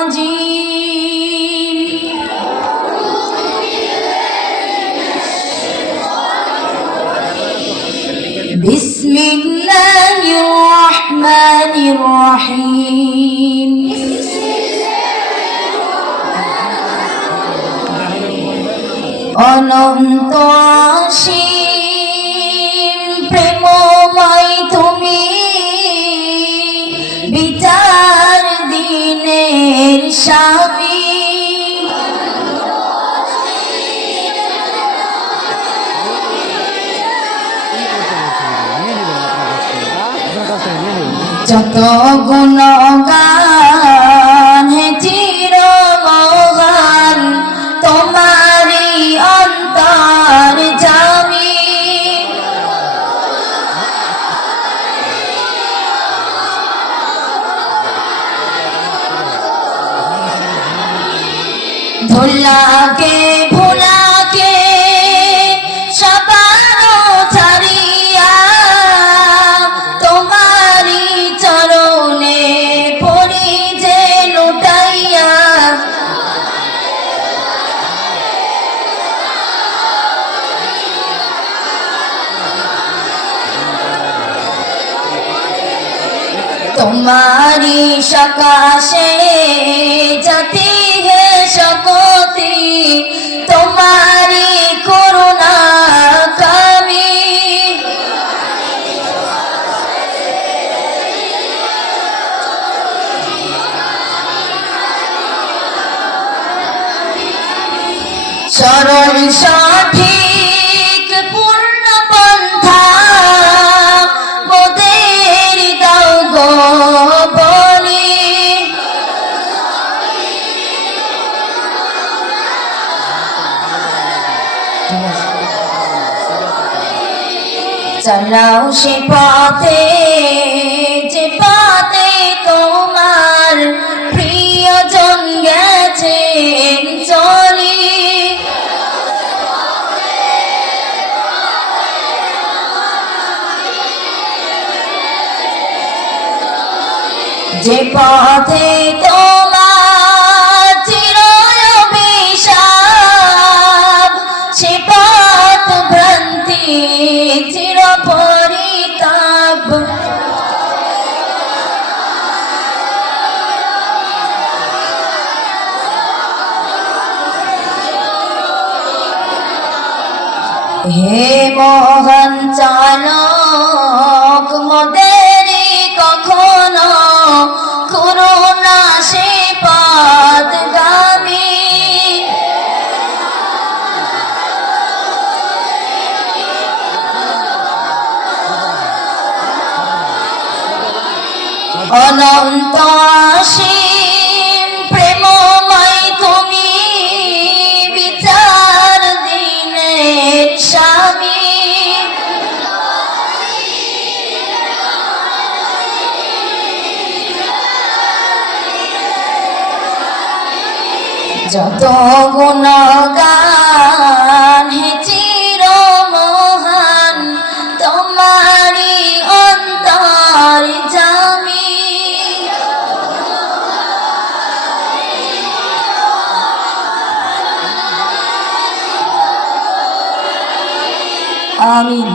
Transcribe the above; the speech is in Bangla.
الرجيم بسم الله الرحمن الرحيم অনন্ত অসীম যত গুণগান হে চির মগান তোমারি অন্তর জামি ভুলাকে তোমারি সকাশে জাতি হে শকতি তোমারি করুণা কামি। সরল সঠিক চালাও সে পথে যে পথে তোমার প্রিয়জন গেছেন চলি। যে পথে তোমার হে মোহন চালক মোদেরি কখনো করুণা সে পদ গামী অনন্ত অসীম যত গুণগান হে চির মহান তোমারি অন্তর জামি। আমিন।